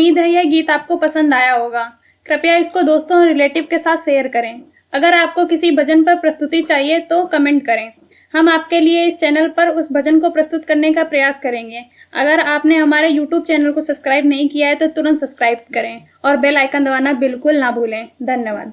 उम्मीद है यह गीत आपको पसंद आया होगा। कृपया इसको दोस्तों और रिलेटिव के साथ शेयर करें। अगर आपको किसी भजन पर प्रस्तुति चाहिए तो कमेंट करें। हम आपके लिए इस चैनल पर उस भजन को प्रस्तुत करने का प्रयास करेंगे। अगर आपने हमारे YouTube चैनल को सब्सक्राइब नहीं किया है तो तुरंत सब्सक्राइब करें और बेल आइकन दबाना बिल्कुल ना भूलें। धन्यवाद।